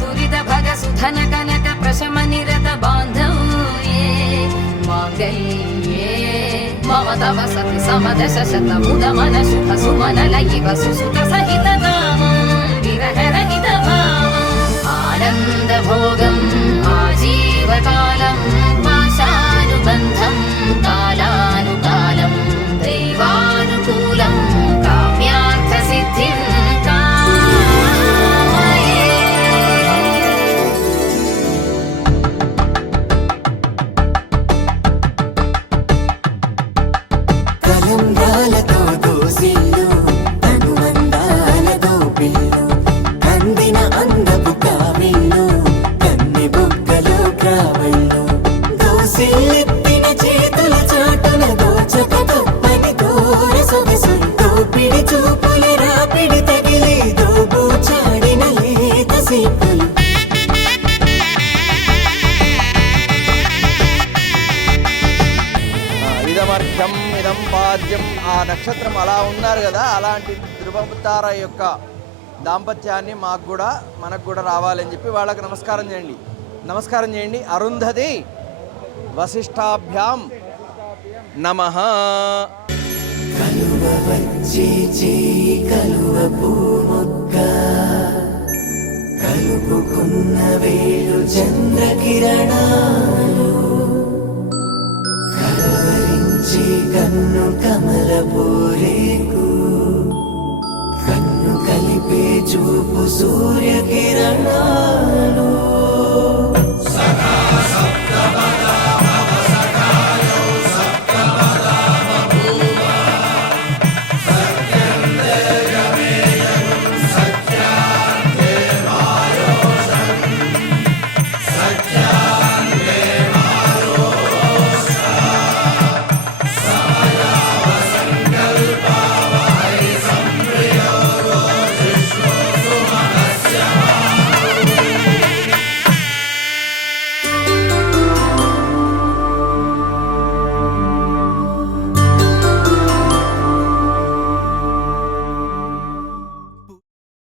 दुरित भग सुधन कनक प्रशम निरत बान्धव्ये माङ्गल्ये मम तव सति समदश शतमुदमन शुभ सुमन लयिव सुसुत सहित विरह रहित आनन्द भोगम् आजीवकालं पाशानुबन्धं कालानुकालं दैवानुकूलं काम्यार्थसिद्धिं ఇదమర్ఘ్యం ఇదం పాద్యం. ఆ నక్షత్రం అలా ఉన్నారు కదా, అలాంటి ధృవతార యొక్క దాంపత్యాన్ని మనకు కూడా రావాలని చెప్పి వాళ్ళకి నమస్కారం చేయండి. అరుంధతి వశిష్ఠాభ్యాం నమః. కలువ వచ్చి కలువ పూమొక్క కలుపుకున్న వేలు చంద్రకిరణాలు కలవరించి కన్ను కమల పూరేకు కన్ను కలిపే చూపు సూర్యకిరణాలు